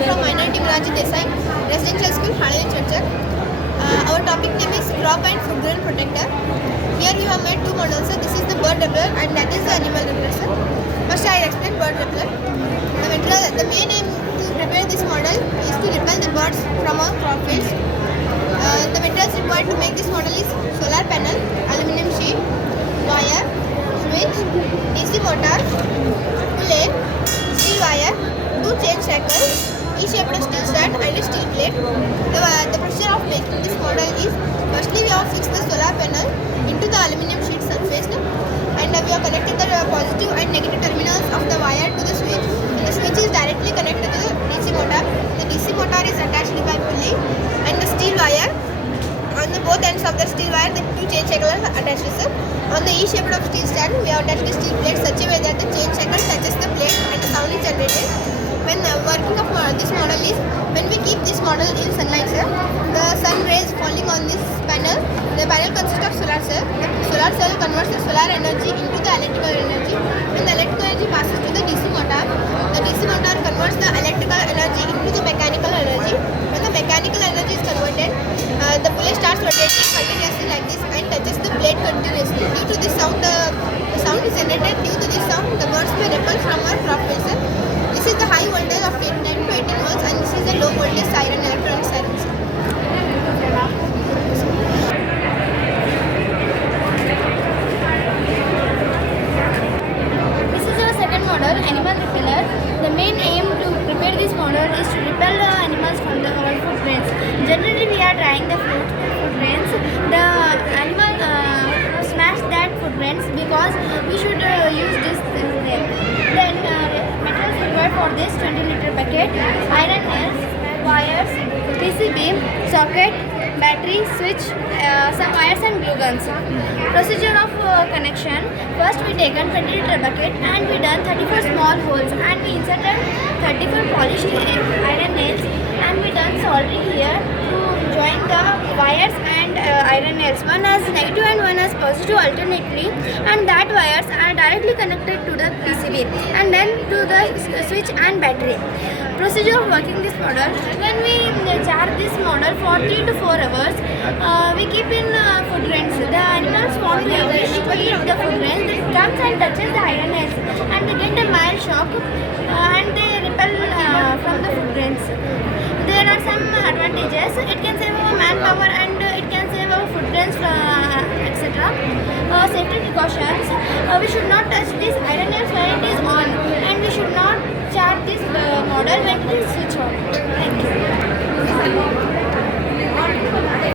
are from minority Morarji Desai, residential school, Halahalli. Our topic name is crop and food grain protector. Here we have made two models. This is the bird repeller and that is the animal repeller. First I will explain bird repeller. The main aim to prepare this model is to repel the birds from our crop fields. The materials required to make this model is solar panel, aluminum sheet, wire, switch, DC motor, plate, steel wire, two chain shackles, E-shaped steel stand and a steel plate. The procedure of making this model is firstly we have fixed the solar panel into the aluminum sheet surface and we have connected the positive and negative terminals of the wire to the switch. And the switch is directly connected to the DC motor. The DC motor is attached by pulley and the steel wire. On the both ends of the steel wire, the two chain shackles are attached. On the E-shaped of steel stand, we have attached the steel plate such a way that the chain shackle touches the plate and the sound is generated. When working of this model is, when we keep this model in sunlight, the sun rays falling on this panel, the panel consists of solar cell. The solar cell converts the solar energy into the electrical energy. When the electrical energy passes to the DC motor, the DC motor converts the electrical energy into the mechanical energy. When the mechanical energy is converted, the pulley starts rotating continuously like this and touches the plate continuously. Due to this sound, the sound is generated. Due to this sound, the birds may repel from our crop fields. This is the high voltage of 9 to 18 volts and this is the low voltage siren, electronic sirens. This is our second model, animal repeller. The main aim to prepare this model is to repel the animals from our food grains. Generally, we are drying the food grains. The animal smash that food grains because we should use this there. Then materials required for this 20-liter bucket, iron nails, wires, PCB, socket, battery, switch, some wires and glue guns. Procedure of connection. First we taken 20-liter bucket and we done 34 small holes and we inserted 34 polished iron nails and we done soldering here to join the wires and iron nails. One as negative and one as positive alternately and that wires are directly connected to the PCB and then to the switch and battery. Procedure of working this model. When we charge this model for 3 to 4 hours, we keep in food grains. The animals want to wish to eat the food grains. It comes and touches the iron nails and they get a mild shock and they repel from the food grains. There are some advantages. It can save our manpower and it can save our food grains, etc. Safety precautions. We should not touch this iron nails when it is on and we should not charge this model when it is switched